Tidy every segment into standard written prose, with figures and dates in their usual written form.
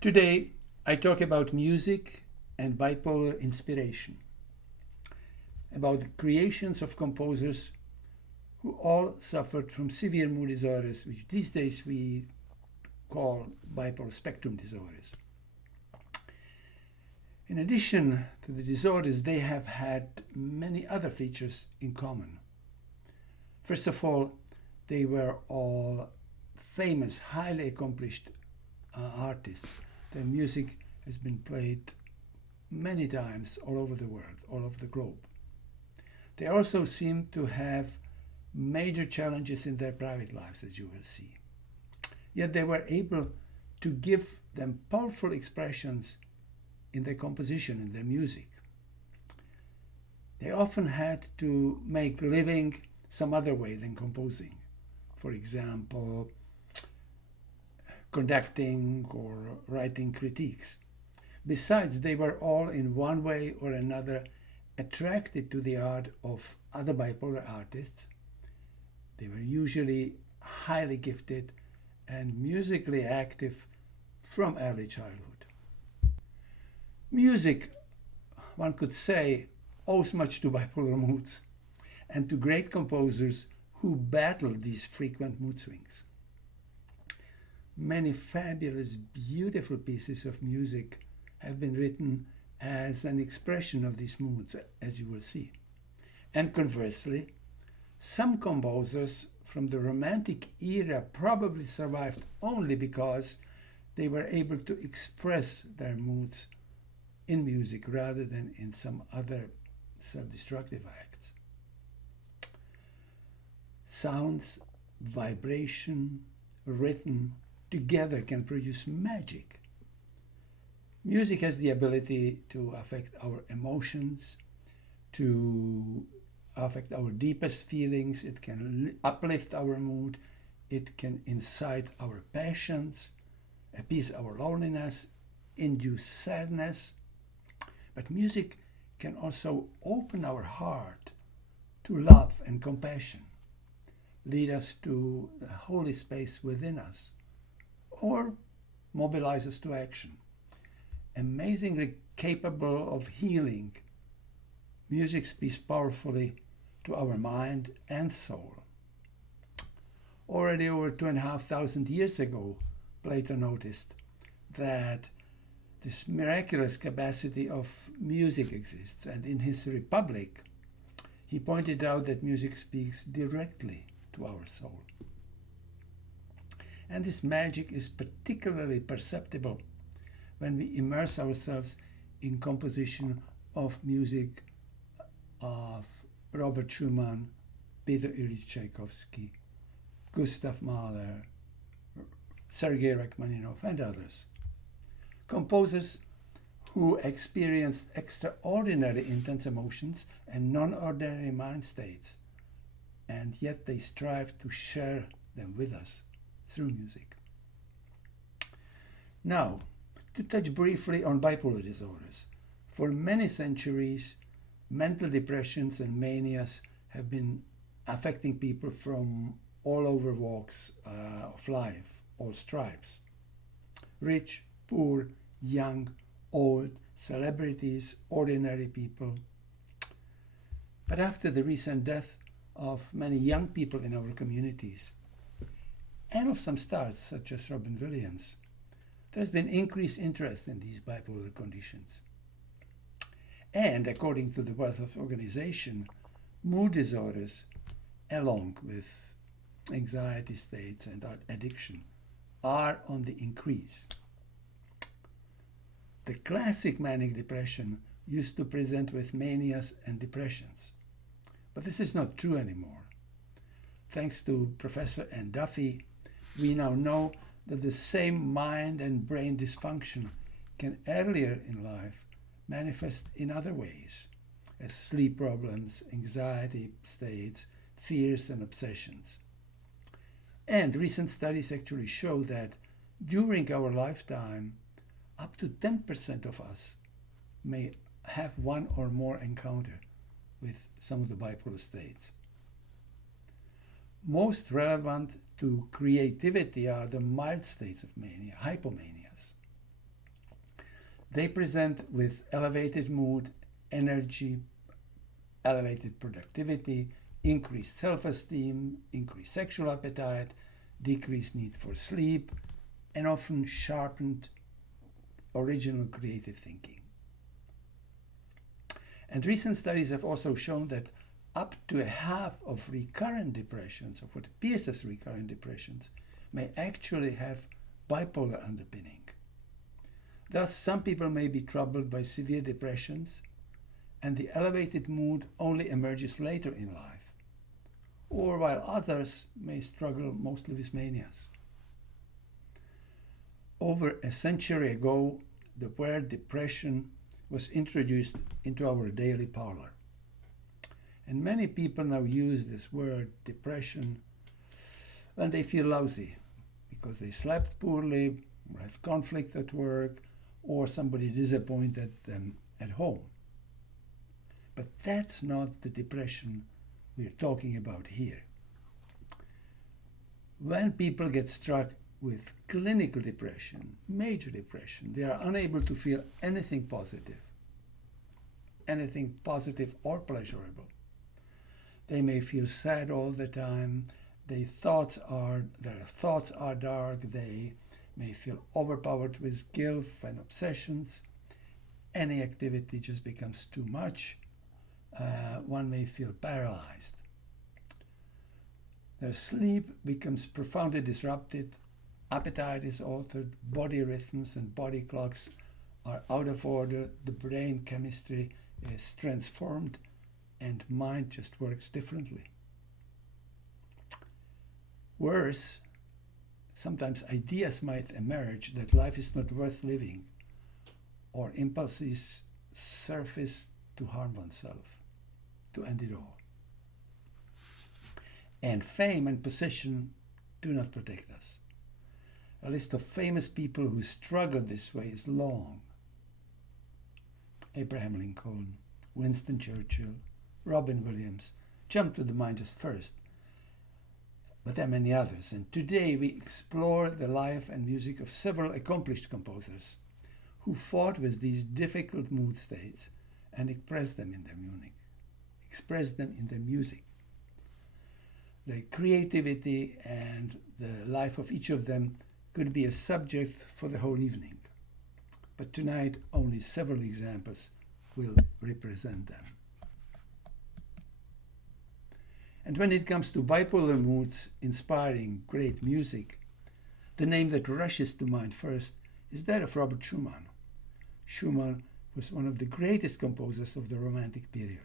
Today, I talk about music and bipolar inspiration, about the creations of composers who all suffered from severe mood disorders, which these days we call bipolar spectrum disorders. In addition to the disorders, they have had many other features in common. First of all, they were all famous, highly accomplished artists. Their music has been played many times all over the world, all over the globe. They also seem to have major challenges in their private lives, as you will see. Yet they were able to give them powerful expressions in their composition, in their music. They often had to make living some other way than composing. For example, conducting or writing critiques. Besides, they were all in one way or another attracted to the art of other bipolar artists. They were usually highly gifted and musically active from early childhood. Music, one could say, owes much to bipolar moods and to great composers who battled these frequent mood swings. Many fabulous, beautiful pieces of music have been written as an expression of these moods, as you will see. And conversely, some composers from the Romantic era probably survived only because they were able to express their moods in music rather than in some other self-destructive acts. Sounds, vibration, rhythm together can produce magic. Music has the ability to affect our emotions, to affect our deepest feelings. It can uplift our mood. It can incite our passions, appease our loneliness, induce sadness. But music can also open our heart to love and compassion, lead us to the holy space within us, or mobilize us to action. Amazingly capable of healing, music speaks powerfully to our mind and soul. Already over 2,500 years ago, Plato noticed that this miraculous capacity of music exists, and in his Republic, he pointed out that music speaks directly to our soul. And this magic is particularly perceptible when we immerse ourselves in composition of music of Robert Schumann, Peter Ilyich Tchaikovsky, Gustav Mahler, Sergei Rachmaninoff, and others. Composers who experienced extraordinary intense emotions and non-ordinary mind states, and yet they strive to share them with us through music. Now, to touch briefly on bipolar disorders. For many centuries, mental depressions and manias have been affecting people from all over walks of life, all stripes. Rich, poor, young, old, celebrities, ordinary people. But after the recent death of many young people in our communities, and of some stars such as Robin Williams, there's been increased interest in these bipolar conditions. And according to the World Health Organization, mood disorders, along with anxiety states and addiction, are on the increase. The classic manic depression used to present with manias and depressions, but this is not true anymore. Thanks to Professor Ann Duffy, we now know that the same mind and brain dysfunction can earlier in life manifest in other ways, as sleep problems, anxiety states, fears, and obsessions. And recent studies actually show that during our lifetime, up to 10% of us may have one or more encounter with some of the bipolar states. Most relevant to creativity are the mild states of mania, hypomanias. They present with elevated mood, energy, elevated productivity, increased self-esteem, increased sexual appetite, decreased need for sleep, and often sharpened original creative thinking. And recent studies have also shown that up to a half of recurrent depressions, of what appears as recurrent depressions, may actually have bipolar underpinning. Thus, some people may be troubled by severe depressions, and the elevated mood only emerges later in life, or while others may struggle mostly with manias. Over a century ago, the word depression was introduced into our daily parlor. And many people now use this word depression when they feel lousy, because they slept poorly, or have conflict at work, or somebody disappointed them at home. But that's not the depression we're talking about here. When people get struck with clinical depression, major depression, they are unable to feel anything positive or pleasurable. They may feel sad all the time, their thoughts are dark, they may feel overpowered with guilt and obsessions. Any activity just becomes too much. One may feel paralyzed. Their sleep becomes profoundly disrupted, appetite is altered, body rhythms and body clocks are out of order, the brain chemistry is transformed, and mind just works differently. Worse, sometimes ideas might emerge that life is not worth living, or impulses surface to harm oneself, to end it all. And fame and position do not protect us. A list of famous people who struggled this way is long. Abraham Lincoln, Winston Churchill, Robin Williams jump to the mind just first. But there are many others, and today we explore the life and music of several accomplished composers who fought with these difficult mood states and expressed them in their music. The creativity and the life of each of them could be a subject for the whole evening. But tonight, only several examples will represent them. And when it comes to bipolar moods inspiring great music, the name that rushes to mind first is that of Robert Schumann. Schumann was one of the greatest composers of the Romantic period.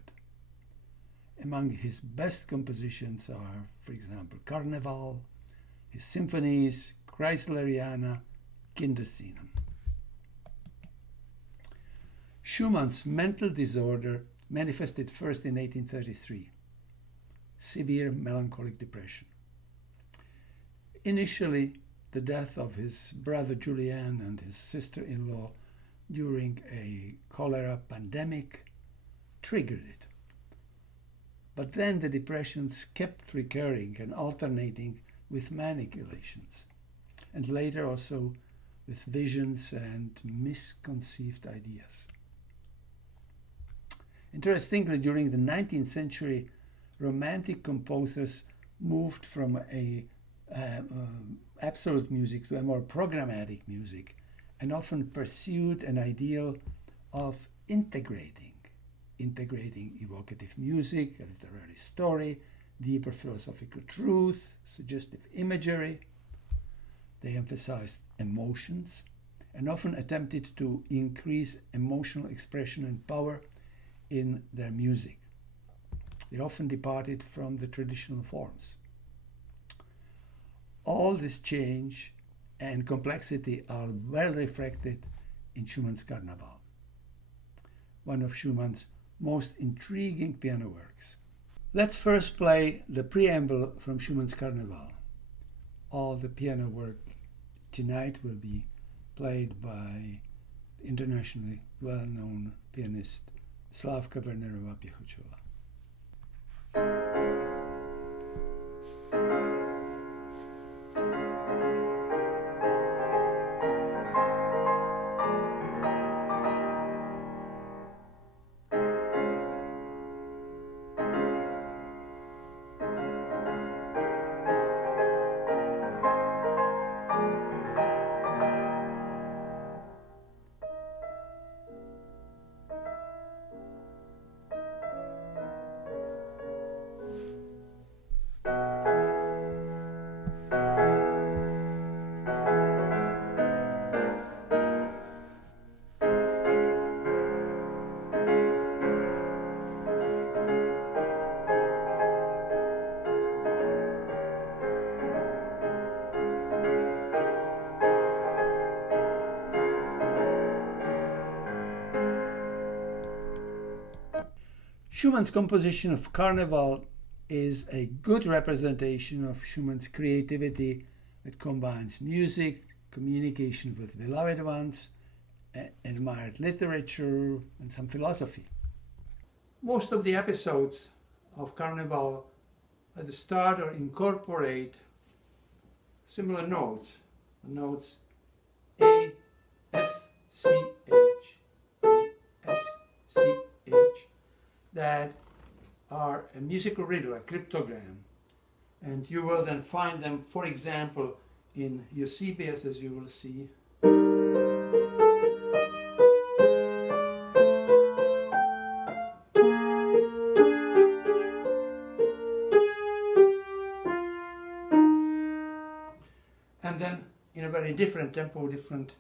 Among his best compositions are, for example, Carneval, his symphonies, Kreisleriana, Kinderszenen. Schumann's mental disorder manifested first in 1833. Severe melancholic depression. Initially, the death of his brother Julien and his sister-in-law during a cholera pandemic triggered it. But then the depressions kept recurring and alternating with manic elations, and later also with visions and misconceived ideas. Interestingly, during the 19th century, Romantic composers moved from absolute music to a more programmatic music, and often pursued an ideal of integrating evocative music, a literary story, deeper philosophical truth, suggestive imagery. They emphasized emotions and often attempted to increase emotional expression and power in their music. They often departed from the traditional forms. All this change and complexity are well reflected in Schumann's Carnaval, one of Schumann's most intriguing piano works. Let's first play the preamble from Schumann's Carnaval. All the piano work tonight will be played by internationally well-known pianist Slavka Wernerova-Piechochová. Schumann's composition of Carnival is a good representation of Schumann's creativity that combines music, communication with beloved ones, admired literature, and some philosophy. Most of the episodes of Carnival at the start or incorporate similar notes, A, S, C, H, A, S, C, H, that are a musical riddle, a cryptogram. And you will then find them, for example, in Eusebius, as you will see. And then in a very different tempo, different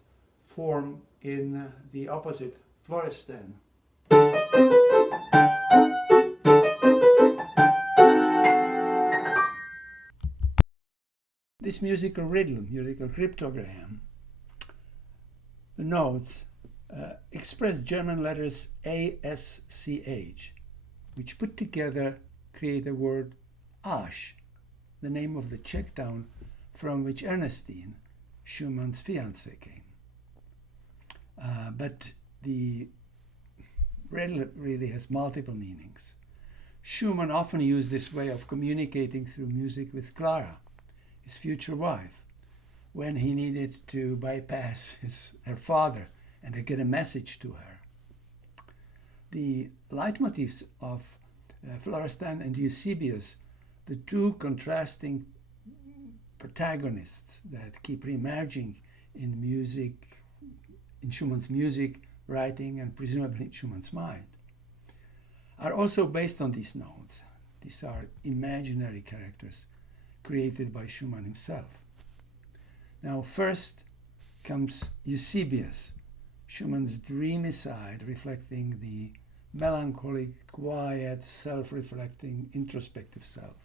form in the opposite, Florestan. This musical riddle, musical cryptogram, the notes express German letters A, S, C, H, which put together create the word Asch, the name of the Czech town from which Ernestine, Schumann's fiancée, came. But the riddle really has multiple meanings. Schumann often used this way of communicating through music with Clara, his future wife, when he needed to bypass her father and to get a message to her. The leitmotifs of Florestan and Eusebius, the two contrasting protagonists that keep reemerging in music, in Schumann's music, writing, and presumably in Schumann's mind, are also based on these notes. These are imaginary characters created by Schumann himself. Now, first comes Eusebius, Schumann's dreamy side, reflecting the melancholic, quiet, self-reflecting, introspective self.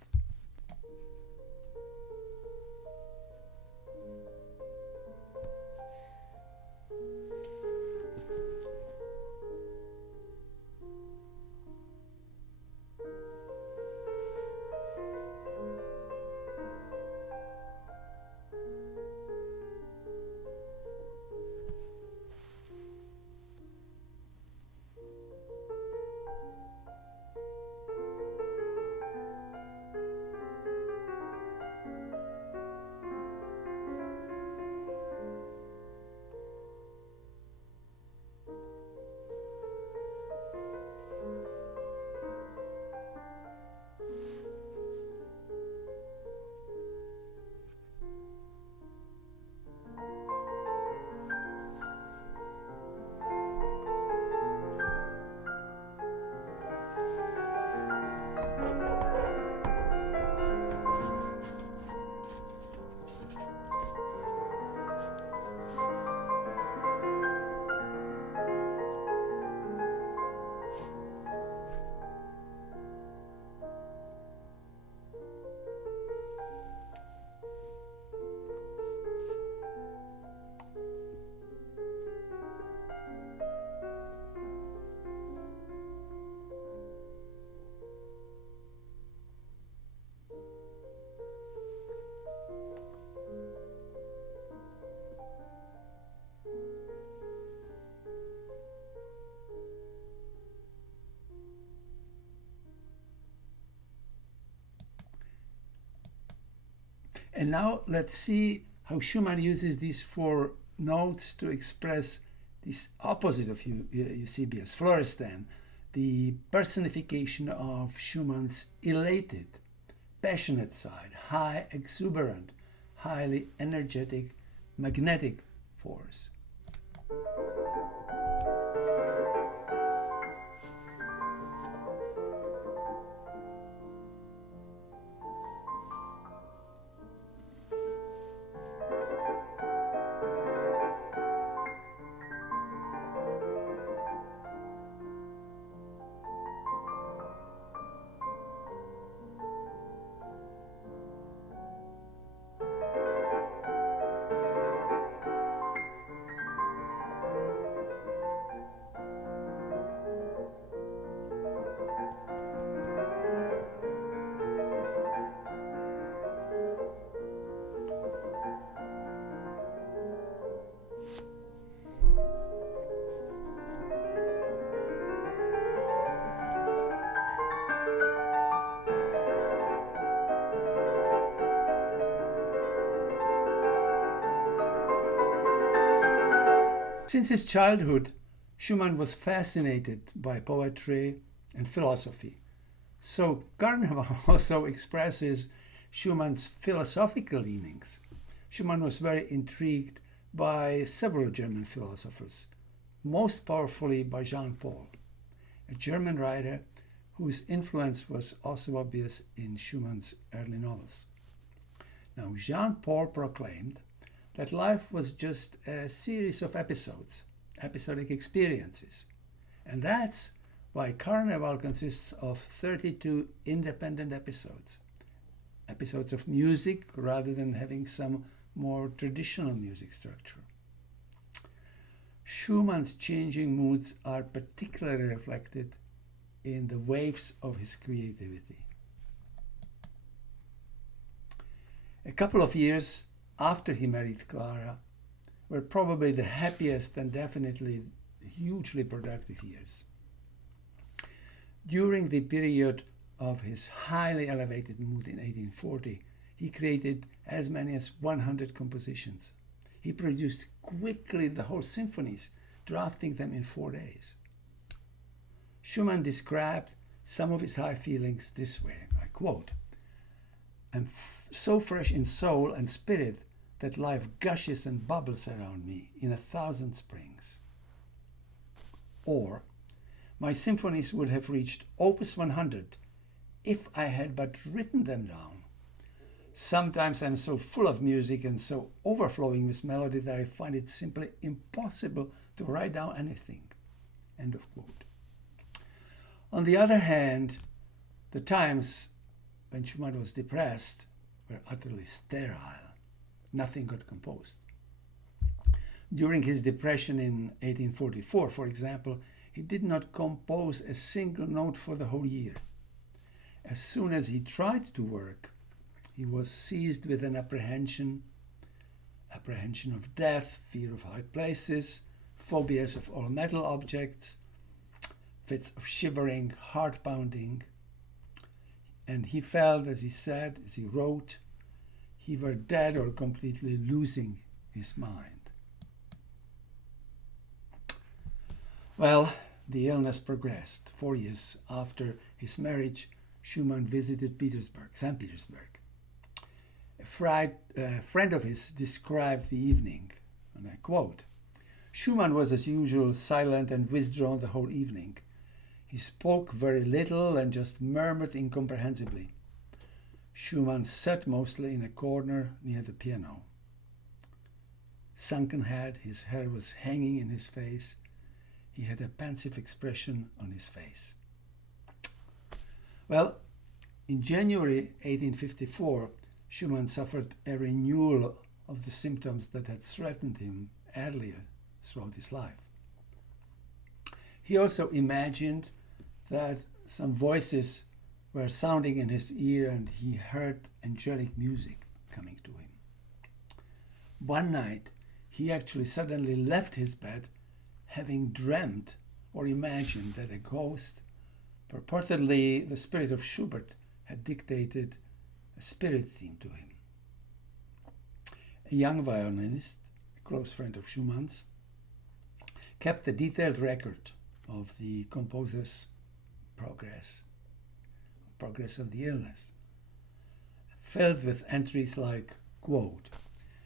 And now let's see how Schumann uses these four notes to express this opposite of Eusebius, Florestan, the personification of Schumann's elated, passionate side, high, exuberant, highly energetic, magnetic force. Since his childhood, Schumann was fascinated by poetry and philosophy. So Carnival also expresses Schumann's philosophical leanings. Schumann was very intrigued by several German philosophers, most powerfully by Jean Paul, a German writer whose influence was also obvious in Schumann's early novels. Now, Jean Paul proclaimed that life was just a series of episodes, episodic experiences. And that's why Carnival consists of 32 independent episodes. Episodes of music rather than having some more traditional music structure. Schumann's changing moods are particularly reflected in the waves of his creativity. A couple of years after he married Clara were probably the happiest and definitely hugely productive years. During the period of his highly elevated mood in 1840, he created as many as 100 compositions. He produced quickly the whole symphonies, drafting them in 4 days. Schumann described some of his high feelings this way, I quote, "I'm so fresh in soul and spirit that life gushes and bubbles around me in 1,000 springs." Or, "My symphonies would have reached opus 100 if I had but written them down. Sometimes I'm so full of music and so overflowing with melody that I find it simply impossible to write down anything." End of quote. On the other hand, the times when Schumann was depressed were utterly sterile. Nothing got composed. During his depression in 1844, for example, he did not compose a single note for the whole year. As soon as he tried to work, he was seized with an apprehension of death, fear of high places, phobias of all metal objects, fits of shivering, heart pounding. And he felt, as he said, as he wrote, he were dead or completely losing his mind. Well, the illness progressed. 4 years after his marriage, Schumann visited St. Petersburg. A friend of his described the evening, and I quote, "Schumann was as usual silent and withdrawn the whole evening. He spoke very little and just murmured incomprehensibly. Schumann sat mostly in a corner near the piano. Sunken head, his hair was hanging in his face. He had a pensive expression on his face." Well, in January 1854, Schumann suffered a renewal of the symptoms that had threatened him earlier throughout his life. He also imagined that some voices were sounding in his ear and he heard angelic music coming to him. One night, he actually suddenly left his bed, having dreamt or imagined that a ghost, purportedly the spirit of Schubert, had dictated a spirit theme to him. A young violinist, a close friend of Schumann's, kept a detailed record of the composer's progress of the illness, filled with entries like, quote,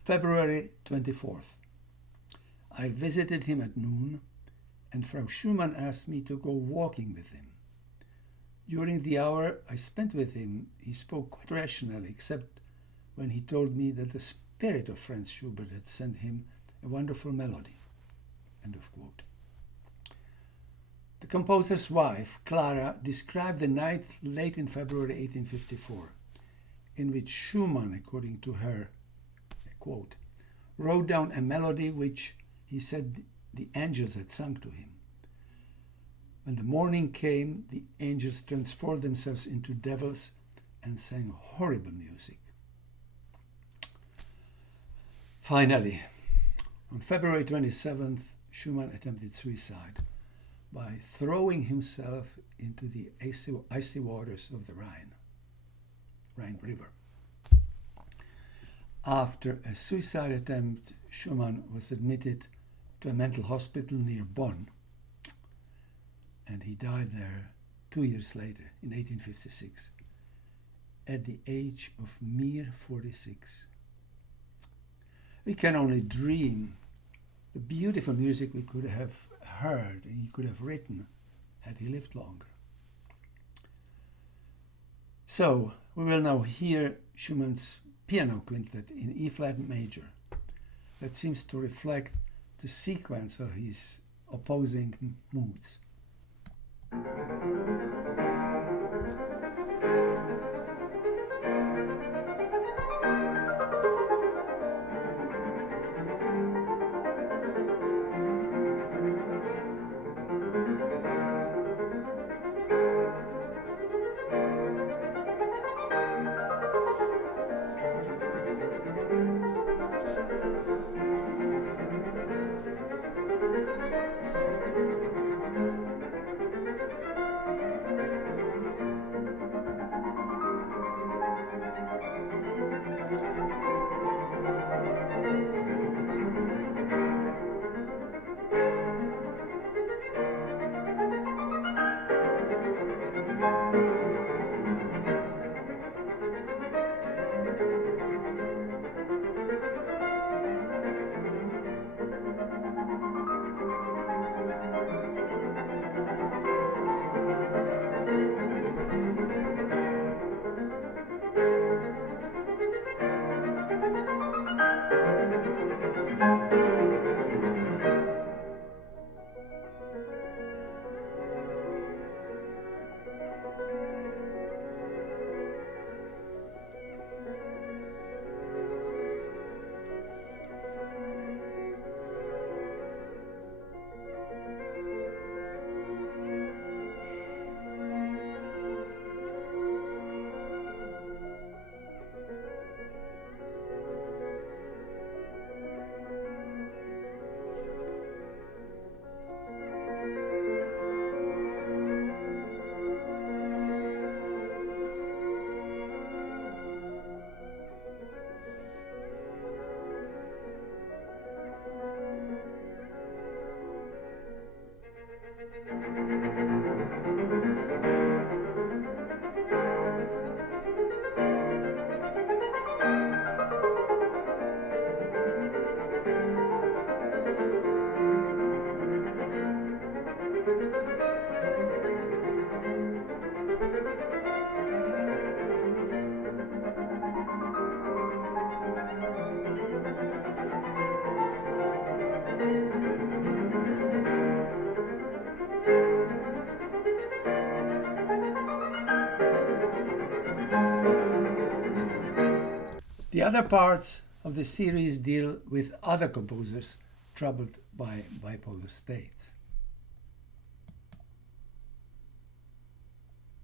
"February 24th. I visited him at noon, and Frau Schumann asked me to go walking with him. During the hour I spent with him, he spoke quite rationally, except when he told me that the spirit of Franz Schubert had sent him a wonderful melody." End of quote. The composer's wife, Clara, described the night late in February 1854, in which Schumann, according to her, quote, "wrote down a melody which he said the angels had sung to him. When the morning came, the angels transformed themselves into devils and sang horrible music." Finally, on February 27th, Schumann attempted suicide by throwing himself into the icy waters of the Rhine River. After a suicide attempt, Schumann was admitted to a mental hospital near Bonn, and he died there 2 years later, in 1856, at the age of mere 46. We can only dream the beautiful music we could have heard and he could have written had he lived longer. So, we will now hear Schumann's piano quintet in E-flat major that seems to reflect the sequence of his opposing moods. The other parts of the series deal with other composers troubled by bipolar states.